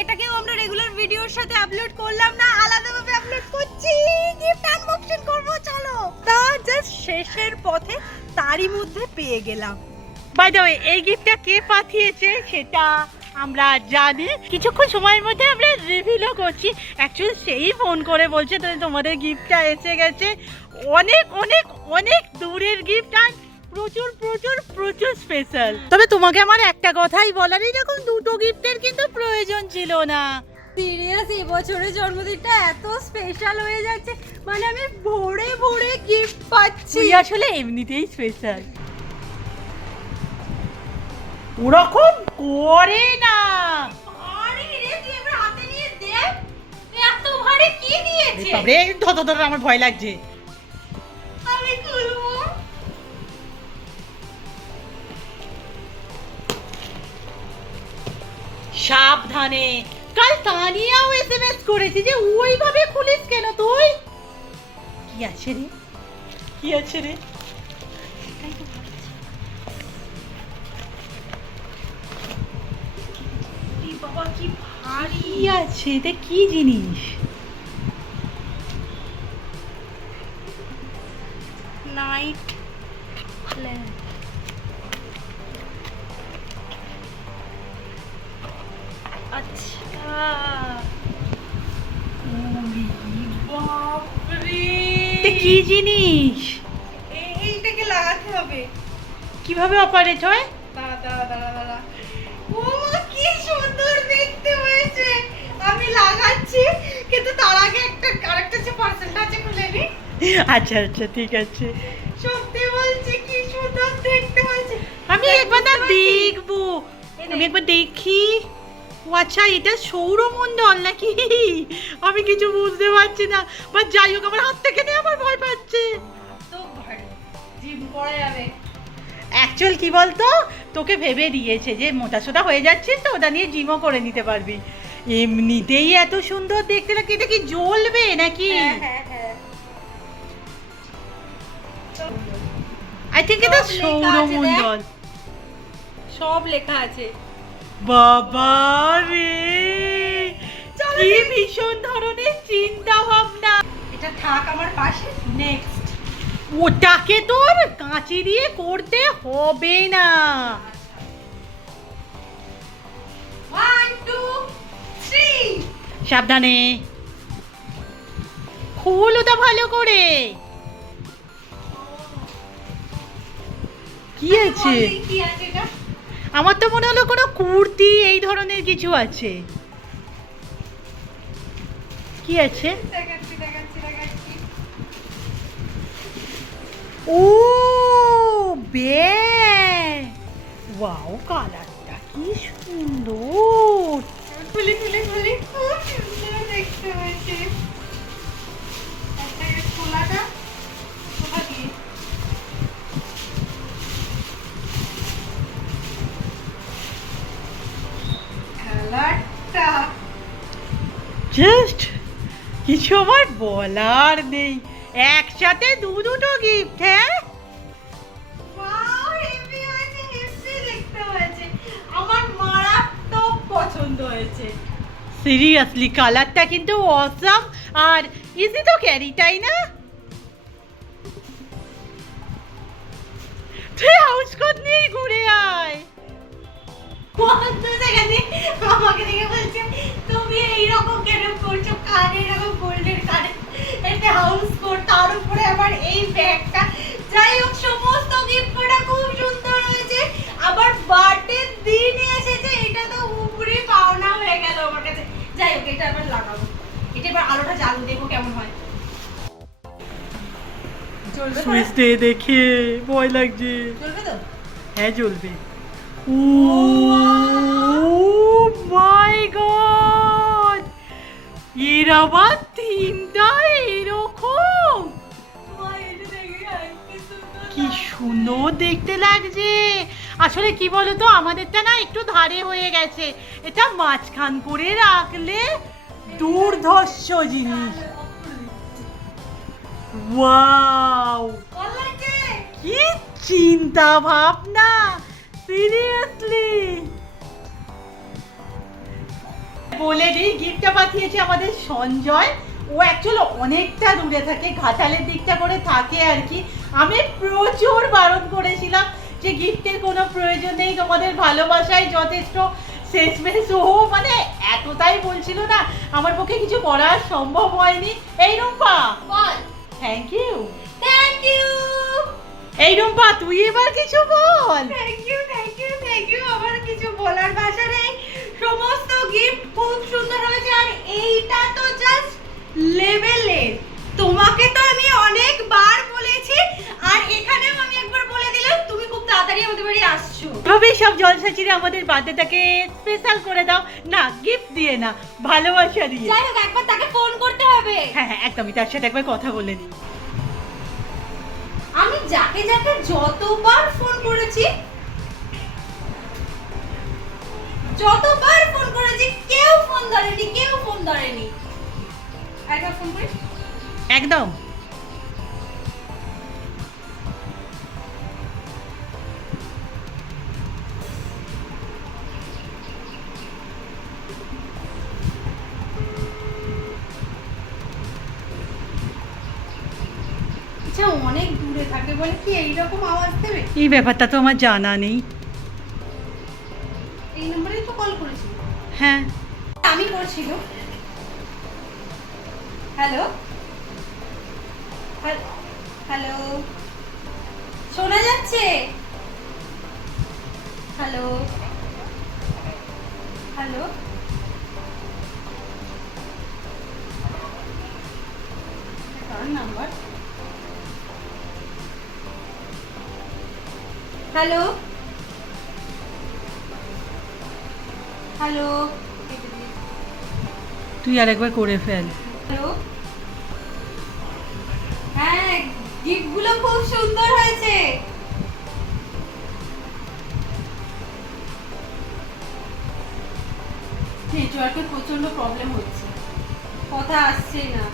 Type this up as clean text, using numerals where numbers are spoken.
এটাকেও আমরা রেগুলার ভিডিওর সাথে আপলোড করলাম না, আলাদাভাবে আপলোড করছি। গিফট আনবক্সিং করব, চলো। তা জাস্ট শেষের পথে তারই মধ্যে পেয়ে গেলাম। বাই দ্য ওয়ে, এই গিফটটা কে পাঠিয়েছে সেটা আমরা জানি, কিছুক্ষণ সময়ের মধ্যে আমরা রিভিলও করছি। অ্যাকচুয়ালি সেই ফোন করে বলছে তোমাদের গিফটটা এসে গেছে। অনেক অনেক অনেক দূরের গিফট আর প্রচুর প্রচুর প্রচুর স্পেশাল। তবে তোমাকে আমার একটা কথাই বলার, এরকম দুটো গিফটের কিন্তু প্রয়োজন ছিল না। সিরিয়াস, এবছরের জন্মদিনটা এত স্পেশাল হয়ে যাচ্ছে, মানে আমি ভরে ভরে গিফট পাচ্ছি। তুই আসলে এমনিতেই স্পেশাল। ওরকম করে না। আরে রে, তুই এবার হাতে নিয়ে দেখ, এত ভারী কি দিয়েছে। বাবারে, ধর আমার ভয় লাগছে। আমি খুলবো। সাবধানে, কাল তানিয়াও এসএমএস করেছে যে ওইভাবে খুলিস কেন তুই। কি আছে রে, কি আছে রে? বাবা কি ভারী কি আছে এটা, কি জিনিস? Night lamp. আচ্ছা, ওরে বাপরে, এটা কি জিনিস? এইটাকে লাগাতে হবে। কিভাবে অপারেট হয়? দাঁড়া দাঁড়া দাঁড়া দাঁড়া। ও মা, কি সুন্দর দেখতে হয়েছে। আমি লাগাচ্ছি, কিন্তু তার আগে আরেকটা যে পার্সেলটা আছে খুলে নি। আচ্ছা আচ্ছা, ঠিক আছে। সত্যি বলছি, কি সুন্দর দেখতে হয়েছে। আমি একবার না দেখবো, আমি একবার দেখি। ও আচ্ছা, এটা সৌরমণ্ডল নাকি? আমি কিছু বুঝতে পারছি না, বা যাই হোক, আমার হাত থেকে নিয়ে আমার ভয় পাচ্ছে। তো ভারী, জিম করা যাবে। অ্যাকচুয়াল কি বলতো, তোকে ভেবে দিয়েছে যে মোটা সোটা হয়ে যাচ্ছিস তো, ওটা নিয়ে জিমও করে নিতে পারবি। এমনিতেই এত সুন্দর দেখতে লাগে, এটা কি জ্বলবে নাকি? হ্যাঁ হ্যাঁ হ্যাঁ, আই থিঙ্ক এটা সব লেখা আছে, সৌরমণ্ডল। সব লেখা আছে। বাবা রে, চলো কি দেখি। ভীষণ ধরনের চিন্তা ভাবনা। এটা থাক আমার পাশে। নেক্সট, ওটাকে তোর কাঁচি দিয়ে করতে হবে না। 1 2 3। সাবধানে, খোল ওটা ভালো করে। কি আছে? কি আছে এটা? আমার তো মনে হলো কোনো কুর্তি এই ধরনের কিছু আছে। কি আছে? দেখাচ্ছি দেখাচ্ছি দেখাচ্ছি। ও ব্যাগ, ওয়াও, কালারটা কি সুন্দর। খুলি খুলি খুলি, খুব সুন্দর দেখতে হয়েছে। একটা খোলাটা কোথা দিয়ে? কালারটা জাস্ট কিছু আমার বলার নেই। একসাথে দুটো গিফট। হ্যাঁ, ওয়াও, হেভি হয়েছে, হেভি দেখতে হয়েছে। আমার মারাত্মক পছন্দ হয়েছে। সিরিয়াসলি কালারটা কিন্তু অসাম, আর ইজি তো ক্যারি, তাই না? তুই হাউস কোট নিয়ে ঘুরে আয়। বন্ধু সেখানে আমাকে দেখে বলছে, তুমি এইরকম কেন করছো, কানে এরকম গোল্ডেন কানে, একটা হাউস কোট, তার উপরে আবার এই ব্যাগটা। যাই হোক, সমস্ত গিফটটা খুব সুন্দর হয়েছে। আবার বার্থডে দিন এসেছে, এটা তো উপরে পাওনা হয়ে গেল আমার কাছে। যাই হোক, এটা আবার লাগাবো। এটা এবার আলোটা জ্বাল দেখো কেমন হয়। চলবে তো? সুইচ ডে দেখে ভয় লাগছে। চলবে তো? হ্যাঁ, জ্বলবে। ও মাই গড, এর আবার তিনটা এরকম। কি সুন্দর দেখতে লাগছে। আসলে কি বলতো, আমাদেরটা না একটু ধারে হয়ে গেছে, এটা মাঝখান করে রাখলে দুর্ধর্ষ জিনিস। ওয়াও, কি চিন্তা ভাবনা, সিরিয়াসলি। বলে দিই, গিফটটা পাঠিয়েছে আমাদের সঞ্জয়। ও অ্যাকচুয়ালি অনেকটা দূরে থাকে, ঘাটালের দিকটা করে থাকে আর কি। আমি প্রচুর বারণ করেছিলাম যে গিফটের কোনো প্রয়োজন নেই, তোমাদের ভালোবাসাই যথেষ্ট। শেষমেশ ও মানে এতটাই বলছিল না, আমার পক্ষে কিছু করা সম্ভব হয়নি। এই রুম্পা, বল। Thank you. Thank you. এই রুম্পা, তুই এবার কিছু বল। Thank you, thank you, thank you. আমার কিছু বলার ভাষা নেই। সমস্ত গিফট খুব সুন্দর হয়েছে, আর এইটা তো জাস্ট লেভেলের। তোমাকে তো আমি অনেকবার বলেছি, আর এখানেও আমি একবার বলে দিলাম, তুমি খুব তাড়াতাড়ি আমাদের বাড়ি আসছো। এভাবেই সব জলসা চিরে আমাদের বার্থডেটাকে স্পেশাল করে দাও না, গিফট দিয়ে না, ভালোবাসা দিয়ে। যাই হোক, একবার তাকে ফোন করতে হবে। হ্যাঁ হ্যাঁ, একদমই, তার সাথে একবার কথা বলে নিই। আমি যাকে যাকে যতবার ফোন করেছি, কেউ ফোন ধরেনি। একবার ফোন করি। একদম। আচ্ছা, অনেক দূরে থাকে বলে কি এইরকম আওয়াজ দেবে? এই ব্যাপারটা তো আমার জানা নেই। এই নম্বরেই তো কল করেছি। হ্যাঁ, আমি করছিল। হ্যালো, হ্যালো, শোনা যাচ্ছে? হ্যালো, হ্যালো, কার নাম্বার? হ্যালো, হ্যালো, তুই আর একবার করে ফেল। হ্যালো। হ্যাঁ, গিফটগুলো খুব সুন্দর হয়েছে। নেটওয়ার্কের প্রচন্ড প্রবলেম হচ্ছে, কথা আসছে না।